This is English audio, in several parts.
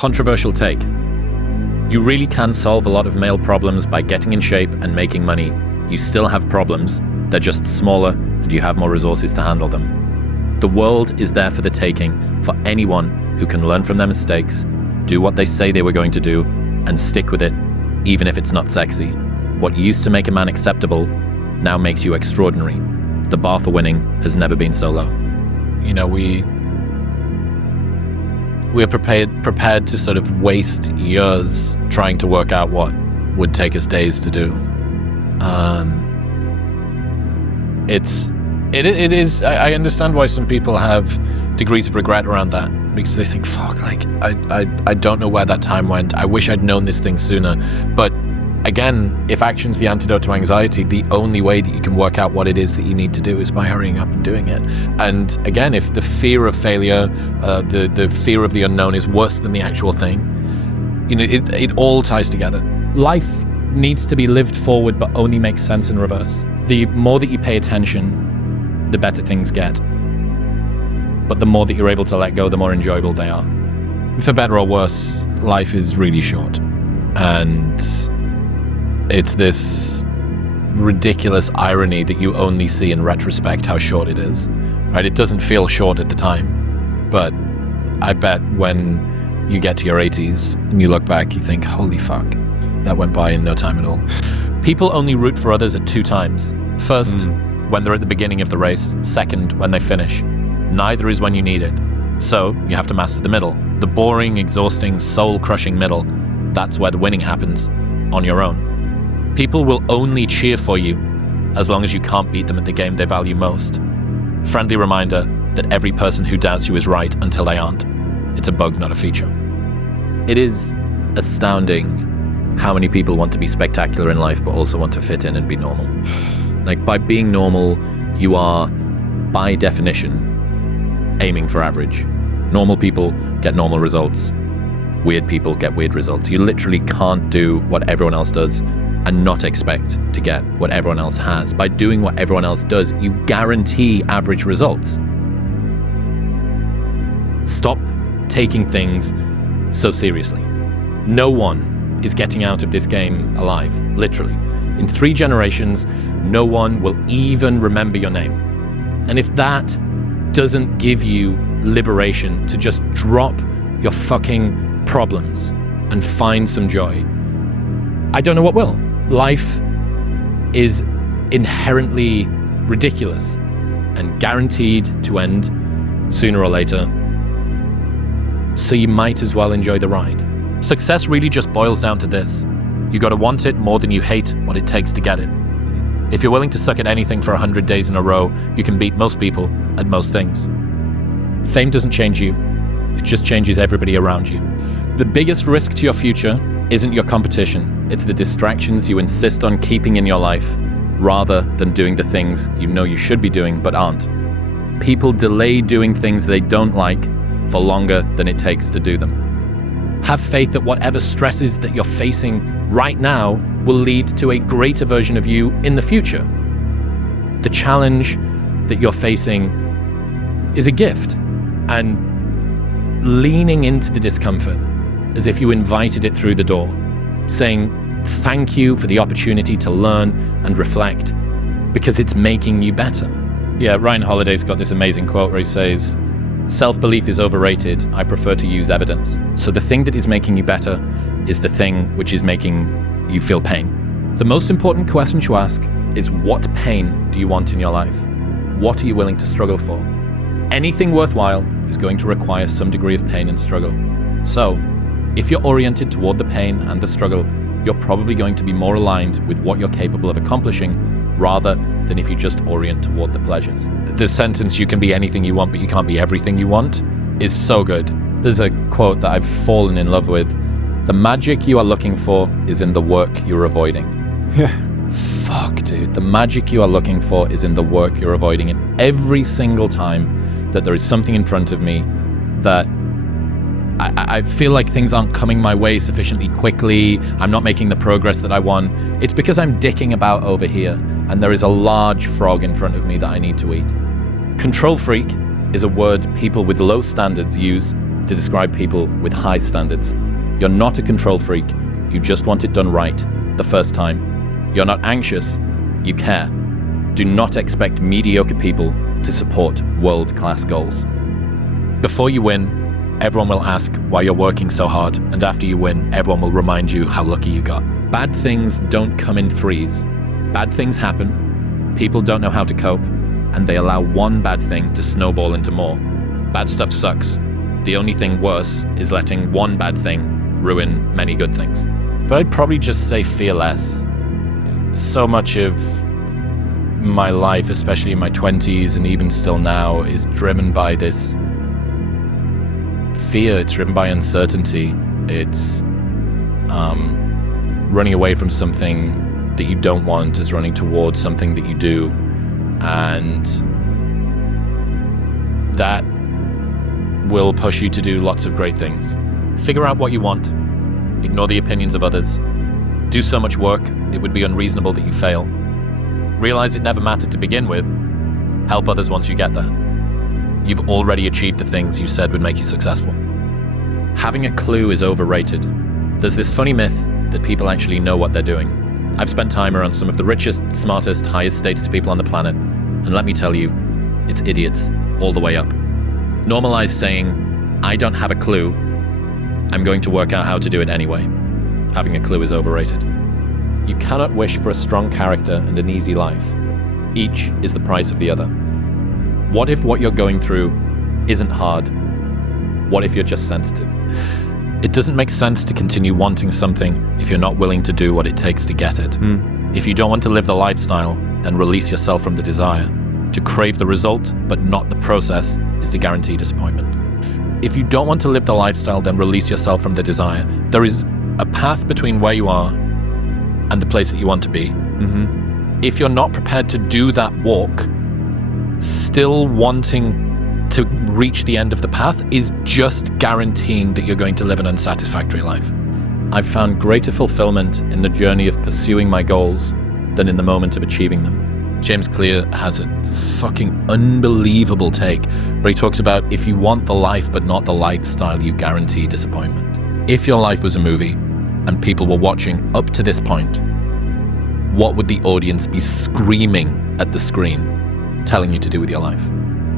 Controversial take. You really can solve a lot of male problems by getting in shape and making money. You still have problems. They're just smaller and you have more resources to handle them. The world is there for the taking for anyone who can learn from their mistakes, do what they say they were going to do, and stick with it, even if it's not sexy. What used to make a man acceptable now makes you extraordinary. The bar for winning has never been so low. You know, we're prepared to sort of waste years trying to work out what would take us days to do. It is. I understand why some people have degrees of regret around that, because they think, fuck, like I don't know where that time went. I wish I'd known this thing sooner. But again, if action's the antidote to anxiety, the only way that you can work out what it is that you need to do is by hurrying up and doing it. And again, if the fear of failure, the fear of the unknown is worse than the actual thing, you know, it all ties together. Life needs to be lived forward, but only makes sense in reverse. The more that you pay attention, the better things get. But the more that you're able to let go, the more enjoyable they are. For better or worse, life is really short. And it's this ridiculous irony that you only see in retrospect how short it is, right? It doesn't feel short at the time, but I bet when you get to your 80s and you look back, you think, holy fuck, that went by in no time at all. People only root for others at 2 times. First, when they're at the beginning of the race. Second, when they finish. Neither is when you need it. So you have to master the middle. The boring, exhausting, soul-crushing middle. That's where the winning happens, on your own. People will only cheer for you as long as you can't beat them at the game they value most. Friendly reminder that every person who doubts you is right until they aren't. It's a bug, not a feature. It is astounding how many people want to be spectacular in life but also want to fit in and be normal. Like, by being normal, you are, by definition, aiming for average. Normal people get normal results. Weird people get weird results. You literally can't do what everyone else does and not expect to get what everyone else has. By doing what everyone else does, you guarantee average results. Stop taking things so seriously. No one is getting out of this game alive, literally. In 3 generations, no one will even remember your name. And if that doesn't give you liberation to just drop your fucking problems and find some joy, I don't know what will. Life is inherently ridiculous and guaranteed to end sooner or later. So you might as well enjoy the ride. Success really just boils down to this. You gotta want it more than you hate what it takes to get it. If you're willing to suck at anything for 100 days in a row, you can beat most people at most things. Fame doesn't change you. It just changes everybody around you. The biggest risk to your future isn't your competition. It's the distractions you insist on keeping in your life, rather than doing the things you know you should be doing but aren't. People delay doing things they don't like for longer than it takes to do them. Have faith that whatever stresses that you're facing right now will lead to a greater version of you in the future. The challenge that you're facing is a gift, and leaning into the discomfort as if you invited it through the door, saying thank you for the opportunity to learn and reflect because it's making you better. Yeah, Ryan Holiday's got this amazing quote where he says, "Self-belief is overrated. I prefer to use evidence." So the thing that is making you better is the thing which is making you feel pain. The most important question to ask is, what pain do you want in your life? What are you willing to struggle for? Anything worthwhile is going to require some degree of pain and struggle. So, if you're oriented toward the pain and the struggle, you're probably going to be more aligned with what you're capable of accomplishing rather than if you just orient toward the pleasures. The sentence, "you can be anything you want, but you can't be everything you want," is so good. There's a quote that I've fallen in love with. "The magic you are looking for is in the work you're avoiding." Fuck, dude. The magic you are looking for is in the work you're avoiding. And every single time that there is something in front of me that I feel like things aren't coming my way sufficiently quickly, I'm not making the progress that I want, it's because I'm dicking about over here and there is a large frog in front of me that I need to eat. Control freak is a word people with low standards use to describe people with high standards. You're not a control freak. You just want it done right the first time. You're not anxious. You care. Do not expect mediocre people to support world-class goals. Before you win, everyone will ask why you're working so hard, and after you win, everyone will remind you how lucky you got. Bad things don't come in threes. Bad things happen, people don't know how to cope, and they allow one bad thing to snowball into more. Bad stuff sucks. The only thing worse is letting one bad thing ruin many good things. But I'd probably just say fear less. So much of my life, especially in my 20s and even still now, is driven by this fear. It's driven by uncertainty. It's running away from something that you don't want is running towards something that you do. And that will push you to do lots of great things. Figure out what you want. Ignore the opinions of others. Do so much work, it would be unreasonable that you fail. Realize it never mattered to begin with. Help others once you get there. You've already achieved the things you said would make you successful. Having a clue is overrated. There's this funny myth that people actually know what they're doing. I've spent time around some of the richest, smartest, highest status people on the planet, and let me tell you, it's idiots all the way up. Normalize saying, I don't have a clue, I'm going to work out how to do it anyway. Having a clue is overrated. You cannot wish for a strong character and an easy life. Each is the price of the other. What if what you're going through isn't hard? What if you're just sensitive? It doesn't make sense to continue wanting something if you're not willing to do what it takes to get it. If you don't want to live the lifestyle, then release yourself from the desire. To crave the result, but not the process, is to guarantee disappointment. If you don't want to live the lifestyle, then release yourself from the desire. There is a path between where you are and the place that you want to be. If you're not prepared to do that walk, still wanting to reach the end of the path is just guaranteeing that you're going to live an unsatisfactory life. I've found greater fulfillment in the journey of pursuing my goals than in the moment of achieving them. James Clear has a fucking unbelievable take where he talks about if you want the life but not the lifestyle, you guarantee disappointment. If your life was a movie and people were watching up to this point, what would the audience be screaming at the screen, telling you to do with your life?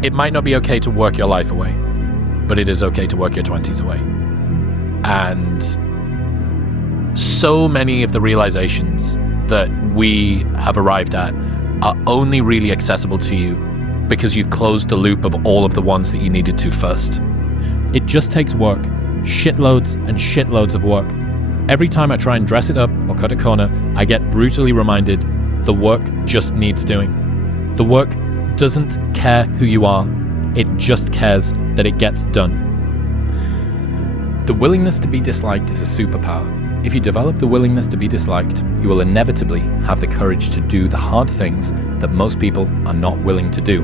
It might not be okay to work your life away, but it is okay to work your 20s away. And so many of the realizations that we have arrived at are only really accessible to you because you've closed the loop of all of the ones that you needed to first. It just takes work, shitloads and shitloads of work. Every time I try and dress it up or cut a corner, I get brutally reminded the work just needs doing. The work doesn't care who you are, it just cares that it gets done. The willingness to be disliked is a superpower. If you develop the willingness to be disliked, you will inevitably have the courage to do the hard things that most people are not willing to do.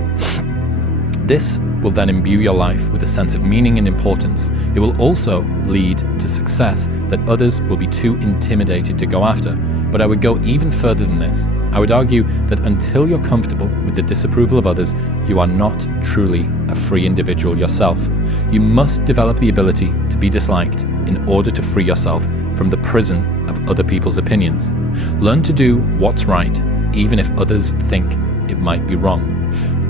This will then imbue your life with a sense of meaning and importance. It will also lead to success that others will be too intimidated to go after. But I would go even further than this. I would argue that until you're comfortable with the disapproval of others, you are not truly a free individual yourself. You must develop the ability to be disliked in order to free yourself from the prison of other people's opinions. Learn to do what's right, even if others think it might be wrong.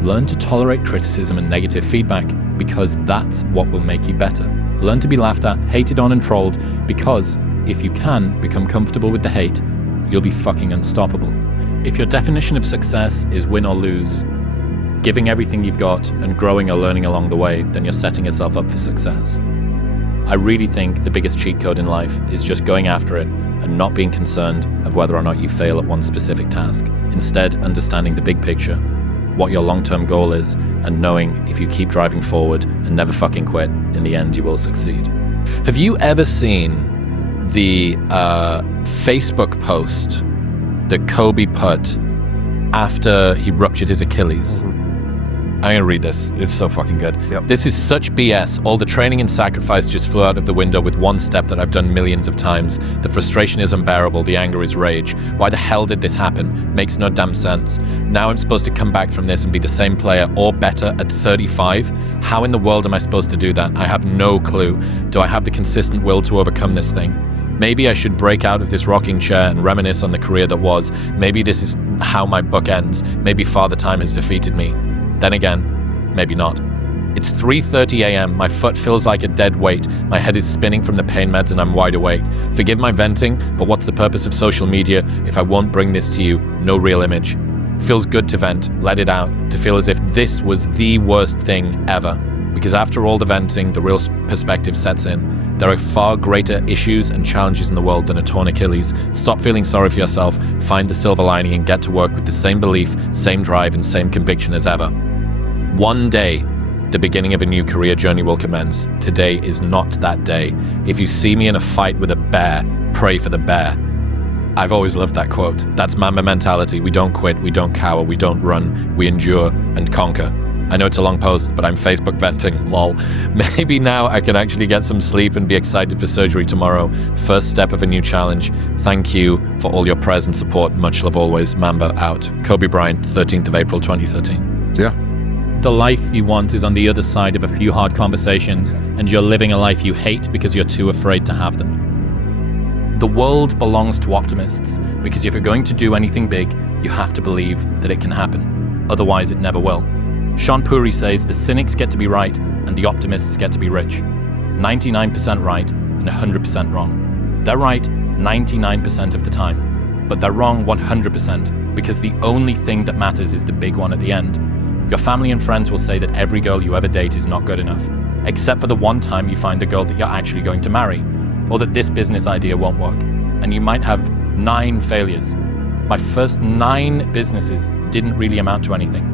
Learn to tolerate criticism and negative feedback because that's what will make you better. Learn to be laughed at, hated on, and trolled because if you can become comfortable with the hate, you'll be fucking unstoppable. If your definition of success is win or lose, giving everything you've got and growing or learning along the way, then you're setting yourself up for success. I really think the biggest cheat code in life is just going after it and not being concerned of whether or not you fail at one specific task. Instead, understanding the big picture, what your long-term goal is, and knowing if you keep driving forward and never fucking quit, in the end you will succeed. Have you ever seen the Facebook post that Kobe put after he ruptured his Achilles? I'm going to read this. It's so fucking good. Yep. This is such BS. All the training and sacrifice just flew out of the window with one step that I've done millions of times. The frustration is unbearable. The anger is rage. Why the hell did this happen? Makes no damn sense. Now I'm supposed to come back from this and be the same player or better at 35? How in the world am I supposed to do that? I have no clue. Do I have the consistent will to overcome this thing? Maybe I should break out of this rocking chair and reminisce on the career that was. Maybe this is how my book ends. Maybe Father Time has defeated me. Then again, maybe not. It's 3:30 a.m. My foot feels like a dead weight. My head is spinning from the pain meds and I'm wide awake. Forgive my venting, but what's the purpose of social media if I won't bring this to you? No real image. Feels good to vent, let it out, to feel as if this was the worst thing ever. Because after all the venting, the real perspective sets in. There are far greater issues and challenges in the world than a torn Achilles. Stop feeling sorry for yourself, find the silver lining and get to work with the same belief, same drive and same conviction as ever. One day, the beginning of a new career journey will commence. Today is not that day. If you see me in a fight with a bear, pray for the bear. I've always loved that quote. That's Mamba mentality. We don't quit, we don't cower, we don't run, we endure and conquer. I know it's a long post, but I'm Facebook venting, lol. Maybe now I can actually get some sleep and be excited for surgery tomorrow. First step of a new challenge. Thank you for all your prayers and support. Much love always. Mamba out. Kobe Bryant, 13th of April, 2013. Yeah. The life you want is on the other side of a few hard conversations, and you're living a life you hate because you're too afraid to have them. The world belongs to optimists, because if you're going to do anything big, you have to believe that it can happen. Otherwise, it never will. Sean Puri says the cynics get to be right and the optimists get to be rich. 99% right and 100% wrong. They're right 99% of the time, but they're wrong 100% because the only thing that matters is the big one at the end. Your family and friends will say that every girl you ever date is not good enough, except for the one time you find the girl that you're actually going to marry, or that this business idea won't work, and you might have 9 failures. My first 9 businesses didn't really amount to anything.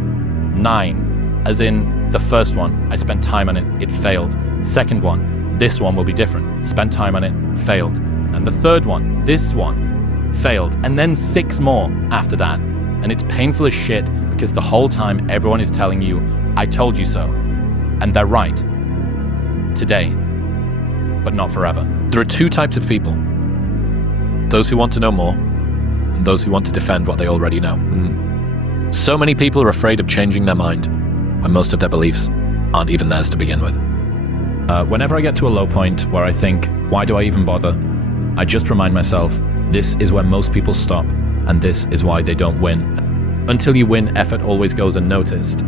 9, as in the first one, I spent time on it, it failed. Second one, this one will be different, spent time on it, failed. And then the third one, this one, failed. And then 6 more after that. And it's painful as shit because the whole time everyone is telling you, I told you so. And they're right. Today, but not forever. There are 2 types of people. Those who want to know more and those who want to defend what they already know. So many people are afraid of changing their mind when most of their beliefs aren't even theirs to begin with. Whenever I get to a low point where I think, why do I even bother? I just remind myself, this is where most people stop, and this is why they don't win. Until you win, effort always goes unnoticed.